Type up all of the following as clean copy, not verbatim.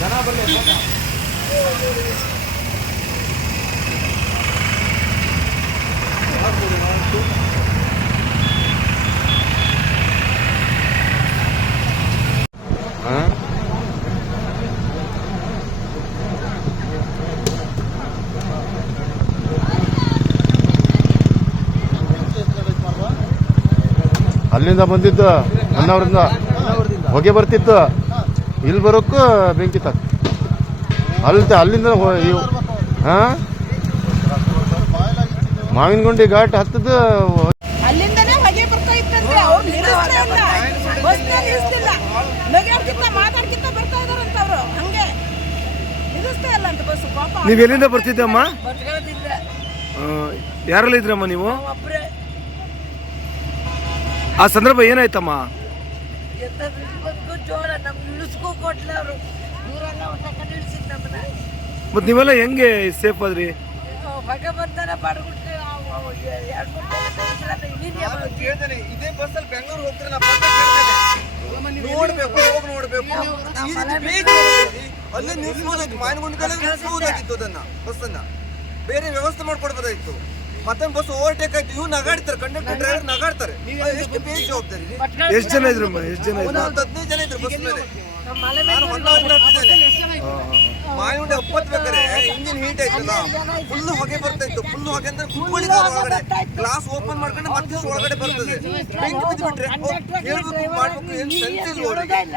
ಜನ ಬರಲಿ ಅಲ್ಲಿಂದ ಬಂದಿದ್ದು ಹೊನ್ನವರಿಂದ ಹೊಗೆ ಬರ್ತಿತ್ತು. ಇಲ್ಲಿ ಬರೋಕ್ಕೂ ಬೆಂಕಿ ತಕ್ಕ ಅಲ್ಲಿಂದ ಮಾವಿನಗುಂಡಿ ಘಾಟ್ ಹತ್ತದ ಅಲ್ಲಿಂದನೇ ಹೊಗೆ ಬರ್ತಾ ಇತ್ತಂತೆ. ಅವ್ರು ನಿಲ್ಲಿಸ್ತಿಲ್ಲ, ಮಾತಾಡ್ಕಿಂತ ಬರ್ತಾ ಇದಾರಂತ ಅವರು. ಹಂಗೆ ನಿಲ್ಲಿಸ್ತಾ ಇಲ್ಲ ಅಂತ ಬಸ್. ಪಾಪ ನೀವ್ ಎಲ್ಲಿಂದ ಬರ್ತಿದ್ದಮ್ಮ? ಯಾರೆಲ್ಲ ಇದ್ರಮ್ಮ ನೀವು? ಆ ಸಂದರ್ಭ ಏನಾಯ್ತಮ್ಮ? ಮತ್ ನೀವೆಲ್ಲ ಹೆಂಗೆ ಸೇಫ್ ಆದ್ರಿ? ಇದೇ ಬಸ್ಸಲ್ಲಿ ಬೆಂಗಳೂರು ಹೋಗ್ತಾರೆ. ನೋಡ್ಬೇಕು, ಹೋಗಿ ನೋಡ್ಬೇಕು. ಅಲ್ಲೇ ನಿಲ್ಸ್ಬೋದಾಯ್ತು, ಮಾಯನಗುಂಡದಲ್ಲೇ ನಿಲ್ಸ್ಬೋದಾಗಿತ್ತು ಅದನ್ನ ಬಸ್ಸನ್ನ. ಬೇರೆ ವ್ಯವಸ್ಥೆ ಮಾಡ್ಕೊಡ್ಬೋದಾಯ್ತು. ಮತ್ತೊಂದು ಬಸ್ ಓವರ್ಟೇಕ್ ಆಯ್ತು. ಇವ್ರು ನಗಾಡ್ತಾರೆ, ಕಂಡಕ್ಟರ್ ಡ್ರೈವರ್ ನಗಾಡ್ತಾರೆ. ಎಷ್ಟು ಬೇಜವಾಬ್ದಾರಿ. ಎಷ್ಟು ಜನ ಇದ್ರು? ಎಷ್ಟು ಜನ ಇದ್ರು? 15 ಜನ ಇದ್ರು ಬಸ್ ಮೇಲೆ. ನಾನು ಹೊನ್ನವರಿಂದ ಹತ್ತಿದ್ದೇನೆ. ಮಾಯನಗುಂಡಿ ಹಪ್ಪತ್ಬೇಕಾರೆ ಇಂಜಿನ್ ಹೀಟ್ ಆಯ್ತಲ್ಲ, ಫುಲ್ ಹೊಗೆ ಬರ್ತಾ ಇತ್ತು. ಫುಲ್ ಹೊಗೆ ಅಂದ್ರೆ ಕುತ್ಕೊಳ್ಳಿ ಒಳಗಡೆ ಗ್ಲಾಸ್ ಓಪನ್ ಮಾಡ್ಕೊಂಡು ಮತ್ತೆ ಒಳಗಡೆ ಬರ್ತದೆ. ಬೆಂಕಿ ಬಿದ್ದುಬಿಟ್ರೆ ಹೇಳ್ಬೇಕು ಮಾಡ್ಬೇಕು ಏನು ಸೆನ್ಸ್ ಇಲ್ಲ ಅವರಿಗೆ ಎಲ್ಲ.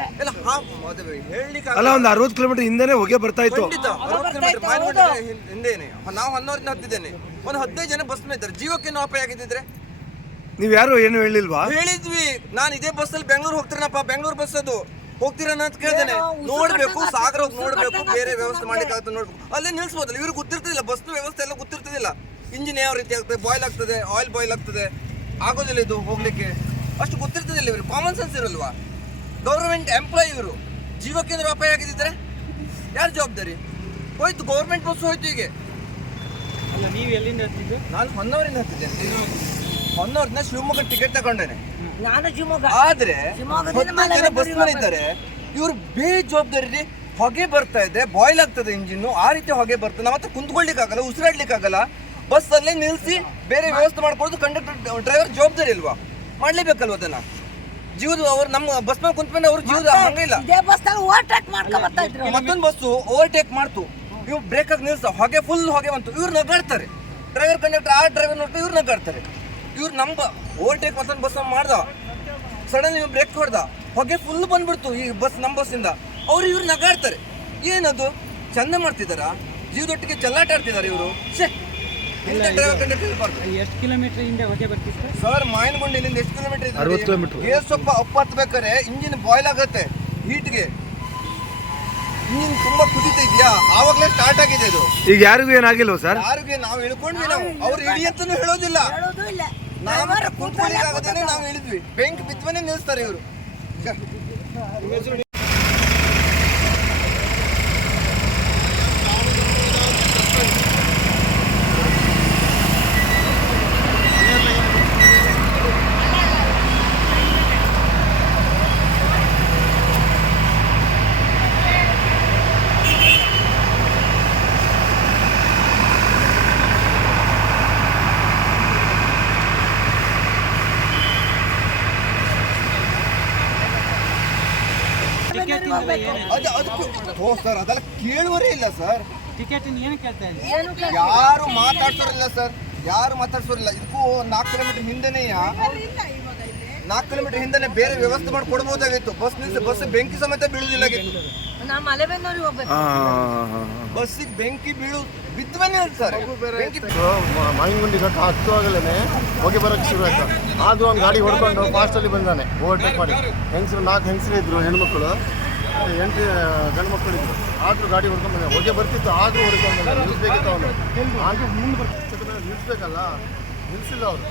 ಹೇಳಲಿಕ್ಕೆ ಅಲ್ಲ, ಒಂದು 60 ಕಿಲೋಮೀಟರ್ ಹಿಂದೆನೆ ಹೊಗೆ ಬರ್ತಾ ಇತ್ತು. 60 ಕಿಲೋಮೀಟರ್ ಮಾಯನಗುಂಡಿ ಹಿಂದೆನೆ. ನಾವು ಹೊನ್ನವರಿಂದ ಹತ್ತಿದ್ದೇನೆ. ಒಂದು 15 ಜನ ಬಸ್ ಮೇಲೆ ಇದ್ದಾರೆ. ಜೀವಕ್ಕೇನು ಅಪಾಯ ಆಗಿದ್ದಿದ್ರೆ ನೀವ್ ಯಾರು ಏನು ಹೇಳಿಲ್ವಾ? ಹೇಳಿದ್ವಿ. ನಾನು ಇದೇ ಬಸ್ಸಲ್ಲಿ ಬೆಂಗಳೂರು ಹೋಗ್ತೀರನಪ್ಪ, ಬೆಂಗಳೂರು ಬಸ್ ಅದು, ಹೋಗ್ತೀರ ಅಂತ ಕೇಳ್ದೇನೆ. ನೋಡ್ಬೇಕು, ಸಾಗರ ಹೋಗಿ ನೋಡ್ಬೇಕು, ಬೇರೆ ವ್ಯವಸ್ಥೆ ಮಾಡ್ಲಿಕ್ಕೆ ಆಗ್ತದೆ ನೋಡ್ಬೇಕು. ಅಲ್ಲೇ ನಿಲ್ಸ್ಬೋದಲ್ಲ. ಇವ್ರಿಗೆ ಗೊತ್ತಿರ್ತಿಲ್ಲ, ಬಸ್ ವ್ಯವಸ್ಥೆ ಎಲ್ಲ ಗೊತ್ತಿರ್ತಿದಿಲ್ಲ. ಇಂಜಿನ್ ಯಾವ ರೀತಿ ಆಗ್ತದೆ, ಬಾಯ್ಲ್ ಆಗ್ತದೆ, ಆಯಿಲ್ ಬಾಯ್ಲ್ ಆಗ್ತದೆ, ಆಗೋದಿಲ್ಲ ಇದು ಹೋಗ್ಲಿಕ್ಕೆ. ಅಷ್ಟು ಗೊತ್ತಿರ್ತಿದಿಲ್ಲ ಇವ್ರಿಗೆ. ಕಾಮನ್ ಸೆನ್ಸ್ ಇರಲ್ವಾ? ಗೌರ್ಮೆಂಟ್ ಎಂಪ್ಲಾಯ್ ಇವರು. ಜೀವಕ್ಕೇಂದ್ರ ಅಪಾಯ ಆಗಿದ್ದಿದ್ರೆ ಯಾರು ಜವಾಬ್ದಾರಿ? ಹೋಯ್ತು, ಗೌರ್ಮೆಂಟ್ ಬಸ್ ಹೋಯ್ತು. ಈಗ ನೀವು ಎಲ್ಲಿಂದ ಹತ್ತಿದ್ದು? ನಾನು ಹೊನ್ನವರಿಂದ ಹತ್ತಿದ್ದೇನೆ. ಹೊನ್ನವರಿಂದ ಶಿವಮೊಗ್ಗ ಟಿಕೆಟ್ ತಗೊಂಡೇನೆ. ಆದ್ರೆ 15 ಜನ ಬಸ್ ಮೇಲೆ ಇದ್ದಾರೆ. ಇವ್ರು ಬೇಜವಾಬ್ದಾರಿ. ಹೊಗೆ ಬರ್ತಾ ಇದೆ, ಬಾಯ್ಲ್ ಆಗ್ತದೆ ಇಂಜಿನ್, ಆ ರೀತಿ ಹೊಗೆ ಬರ್ತದೆ. ನಾವು ಮತ್ತೆ ಕುಂತ್ಕೊಳ್ಲಿಕ್ಕೆ ಆಗಲ್ಲ, ಉಸಿರಾಡ್ಲಿಕ್ಕೆ ಆಗಲ್ಲ. ಬಸ್ ಅಲ್ಲೇ ನಿಲ್ಸಿ ಬೇರೆ ವ್ಯವಸ್ಥೆ ಮಾಡ್ಕೊಳ್ಳೋದು ಕಂಡಕ್ಟರ್ ಡ್ರೈವರ್ ಜವಾಬ್ದಾರಿ ಇಲ್ವಾ? ಮಾಡ್ಲೇಬೇಕಲ್ವ ಅದನ್ನ? ಜೀವದ ಅವ್ರು ನಮ್ಮ ಬಸ್ ಮೇಲೆ ಕುಂತ್ಕೊಂಡು ಅವ್ರ ಜೀವದ ಹಂಗಿಲ್ಲ. ಮತ್ತೊಂದು ಬಸ್ ಓವರ್ಟೇಕ್ ಮಾಡ್ತು, ಇವ್ರು ಬ್ರೇಕ್ ಆಗಿ ನಿಲ್ಸ, ಹೊಗೆ ಫುಲ್ ಹೊಗೆ ಬಂತು. ಇವ್ರು ನಗಾಡ್ತಾರೆ. ಡ್ರೈವರ್ ಕಂಡಕ್ಟರ್ ಆ ಡ್ರೈವರ್ ನೋಡ್ತಾರೆ, ಇವ್ರು ನಗಾಡ್ತಾರೆ. ಇವ್ರು ನಮ್ಮ ಓವರ್ಟೇಕ್ ಮತ್ತೊಂದು ಬಸ್ ಮಾಡ್ದ, ಸಡನ್ ಇವ್ರು ಬ್ರೇಕ್ ಹೊಡೆದ, ಹೊಗೆ ಫುಲ್ ಬಂದ್ಬಿಡ್ತು ಈ ಬಸ್, ನಮ್ಮ ಬಸ್ಸಿಂದ. ಇವ್ರು ನಗಾಡ್ತಾರೆ. ಏನದು ಚಂದ ಮಾಡ್ತಿದಾರ? ಜೀವದೊಟ್ಟಿಗೆ ಚೆಲ್ಲಾಟ ಆಡ್ತಿದ್ದಾರೆ ಇವರು. ಎಷ್ಟು ಕಿಲೋಮೀಟರ್ ಹಿಂದೆ ಹೊಗೆ ಬರ್ತಿತ್ತು ಸರ್? ಮಾಯನಗುಂಡಿಲಿಂದ ಎಷ್ಟು ಕಿಲೋಮೀಟರ್ ಇದೆ? 60 ಕಿಲೋಮೀಟರ್. ಸ್ವಲ್ಪ ಹತ್ಬೇಕಾರೆ ಇಂಜಿನ್ ಬಾಯ್ಲ್ ಆಗುತ್ತೆ ಹೀಟ್ಗೆ. ಇಂಜಿನ್ ತುಂಬಾ ಕುದಿತಾ ಇದೆಯಾ, ಆವಾಗಲೇ ಸ್ಟಾರ್ಟ್ ಆಗಿದೆ ಇದು. ಈಗ ಯಾರಿಗೂ ಏನಾಗಿಲ್ವ ಸರ್? ಯಾರಿಗೆ ನಾವು ಇಳ್ಕೊಂಡ್ವಿ, ನಾವು ಅವ್ರು ಇಡಿ ಅಂತಾನು ಹೇಳೋದಿಲ್ಲ. ನಾವು ಕುಂತ್ಕೊಳ್ಳಿಕ್ಕೆ ಆಗದೇನೆ ನಾವು ಹೇಳಿದ್ವಿ. ಬೆಂಕಿ ಬಿದ್ವನೇ ನಿಲ್ಲಿಸ್ತಾರೆ ಇವರು. ಸರ್ ಅದೆಲ್ಲ ಕೇಳುವರೇ ಇಲ್ಲ ಸರ್. ಟಿಕೆಟ್ ಏನು ಕೇಳ್ತಾ ಇದ್ದೀವಿ? ಯಾರು ಮಾತಾಡ್ಸೋರಿಲ್ಲ ಸರ್, ಯಾರು ಮಾತಾಡ್ಸೋರಿಲ್ಲ. ಇದಕ್ಕೂ 4 ಕಿಲೋಮೀಟರ್ ಹಿಂದೆನೇ 4 ಕಿಲೋಮೀಟರ್ ಹಿಂದೆನೆ ಬೇರೆ ವ್ಯವಸ್ಥೆ ಮಾಡಿ ಕೊಡ್ಬೋದಾಗಿತ್ತು. ಬಸ್ ನಿಲ್ಸಿ ಬಸ್ ಬೆಂಕಿ ಸಮೇತ ಬೀಳುದಿಲ್ಲಾಗಿತ್ತು. ಬಸ್ಸಿಗೆ ಬೆಂಕಿ ಬಿದ್ವನೇ ಸರ್. ಮಾವಿನಗುಂಡಿ ಘಟ್ಟ ಹತ್ತುವಾಗಲೇ ಹೊಗೆ ಬರೋಕ್ಕೆ ಶುರು ಆಯ್ತು. ಆದರೂ ಒಂದು ಗಾಡಿ ಹೊಡ್ಕೊಂಡು ಫಾಸ್ಟಲ್ಲಿ ಬಂದಾನೆ, ಓವರ್ಟೇಕ್ ಮಾಡಿ. ಹೆಂಗಸರು 4 ಹೆಂಗಸರು ಇದ್ರು, ಹೆಣ್ಮಕ್ಳು 8 ಗಂಡು ಮಕ್ಕಳಿದ್ರು. ಆದರೂ ಗಾಡಿ ಹೊಡ್ಕೊಂಡು ಬಂದ. ಹೊಗೆ ಬರ್ತಿತ್ತು, ಆದರೂ ಹೊಡ್ಕೊಂಡು ಬಂದ. ನಿಲ್ಲಿಸ್ಬೇಕಿತ್ತು ಅವನು. ಆದರೂ ಮುಂದೆ ಬರ್ತಿತ್ತು, ನಿಲ್ಲಿಸ್ಬೇಕಲ್ಲ, ನಿಲ್ಲಿಸಿಲ್ಲ ಅವರು.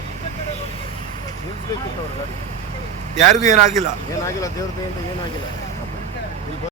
ನಿಲ್ಲಿಸ್ಬೇಕಿತ್ತು ಅವ್ರು ಗಾಡಿ. ಯಾರಿಗೂ ಏನಾಗಿಲ್ಲ. ದೇವ್ರ ದಯೆಯಿಂದ ಏನಾಗಿಲ್ಲ.